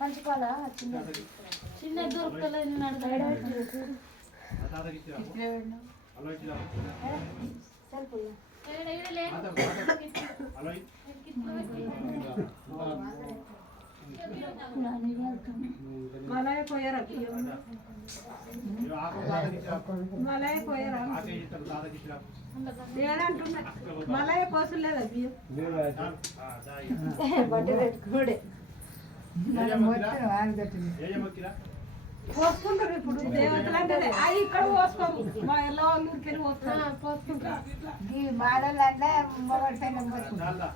పంచుకోవాల చిన్న చిన్న మలయ పోయారా? మలయ పోయారా? మలయ కోసం లేదా బియ్యం పోసుకుంటారు ఇప్పుడు దేవతలు అంటే అవి ఇక్కడ పోసుకోము మా ఎలా ఊరికి వెళ్ళి పోస్తారు పోసుకుంటారు మాడలు అంటే మేము పోసుకుంటాం.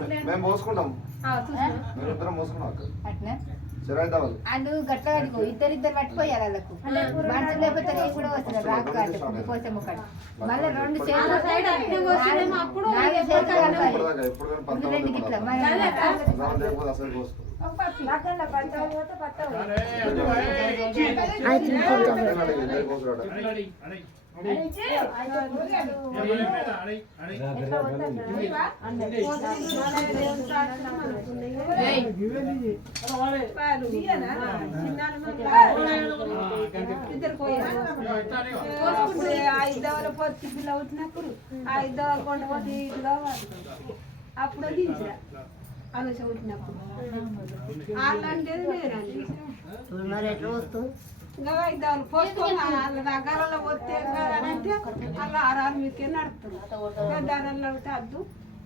మీరు ఇద్దరం పోసుకున్నాం అక్క. చిరైతే వాళ్ళు అందు గట్ల కడుకో ఇద్దరు ఇద్దరు పట్టుకోయాలి వాళ్ళకు మనుషులు లేకపోతే నేను కూడా వస్తున్నాను రాకు కాదు పోచమ్మ కాడ మళ్ళీ రెండు చేతులు రెండు గిట్ల అసలు ఇద్దరు పోయారు అప్పుడు ఆ ఇద్దరు పొత్తి పిల్ల వచ్చినప్పుడు ఆ ఇద్దరు కొండ పోతే ఇటు కావాలి అప్పుడు దించా అనుస పుట్టినప్పుడు అలాంటిది లేదండి మరి ఎట్లా వస్తుంది ఇంకా ఇద్దరు పోస్తున్నా వాళ్ళ దగ్గరలో పోతే అంటే అలా ఆరాలు మీకే నడుపుతారు దానిలో ఒకటి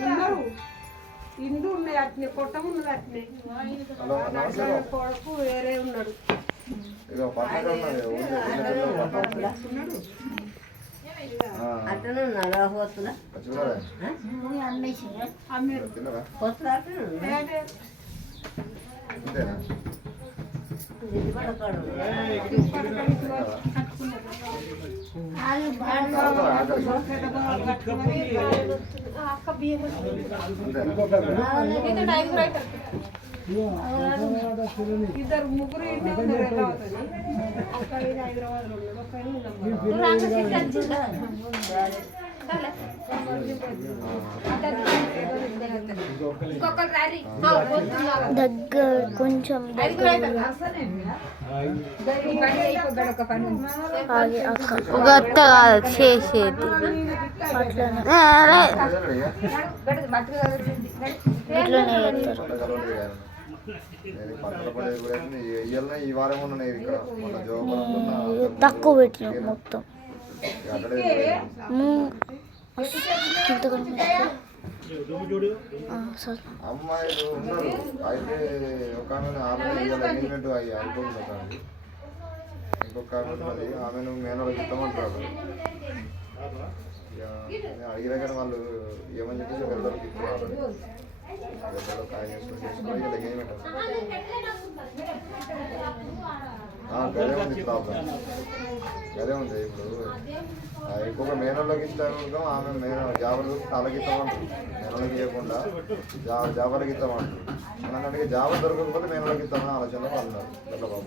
ఉన్నారు ఇండు ఉన్నాయి అట్నే కొట్టం ఉన్నది అట్నే కొడుకు వేరే ఉన్నాడు. ఉన్నాడు అట్లనే ఉన్నారు పోతున్నా పచ్చిమిరపకాయ అమ్మారు ఇద్దరు ముగ్గురు ఇంటే ఉన్నారు ఎలా అవుతుంది ఒక్క ఆయన హైదరాబాద్ లో ఉన్నాడు ఒక్క ఆయన దగ్గర కొంచెం ఒక అత్త కాదు చేసేది. ఇట్లనే చేస్తారు. తక్కువ పెట్టిన మొత్తం. అక్కడే ము- అమ్మాయిలు ఉన్నారు అయితే ఒక ఆమె ఆమె ఎంగేజ్మెంట్ అయ్యి అయిపోతుంది ఒక ఆమె. ఇంకొక ఆమె ఉన్నది ఆమెను మేనోళ్ళకి ఇస్తామంటారు ఇక అడిగినా కానీ వాళ్ళు ఏమని చెప్పేసి పెద్దలకు ఇస్తున్నారు పెద్దలు కాయ చేసుకుని ఎంగేజ్మెంట్ ఉంది ప్రాబ్లం గదే ఉంది ఇప్పుడు ఆ, ఇంకొక మేనోళ్ళకి ఇస్తాం ఆమె మేన జాబర్లు వాళ్ళకి ఇస్తామంటారు మేనోళ్ళకి ఇవ్వకుండా జా జాబర్కి ఇస్తామంటారు మనం అడిగే జాబర్ దొరకకపోతే మేనోళ్ళకి ఇస్తామని ఆలోచన వాళ్ళు ఉన్నారు బాబు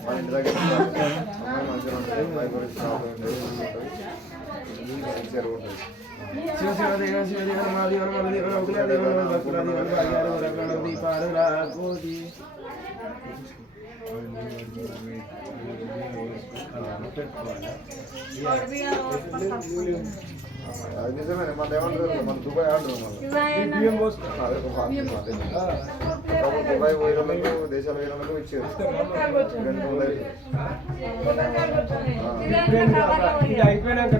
మన ఇంటి దగ్గర అమ్మాయి మంచిగా ఉంటుంది అమ్మాయి గురించి ఉంటుంది మంచిగా ఉంటుంది శివ శివ దేవ శివ దేవ మా దేవ మా దేవ రఘుల దేవ భక్తుల దేవ భాగ్యాలు వరప్రాణ దీపాలు రాకోటి అది నిజమే మన ఏమంటారు మన దుబాయ్ ఆర్డర్ మళ్ళీ బియ్యం పోసుకో అదే ఒక పార్టీ మాదే. ఒకప్పుడు దుబాయ్ పోయే వాళ్ళకు దేశాలు పోయే వాళ్ళకు ఇచ్చారు రెండు రోజులు ఇది అయిపోయినాక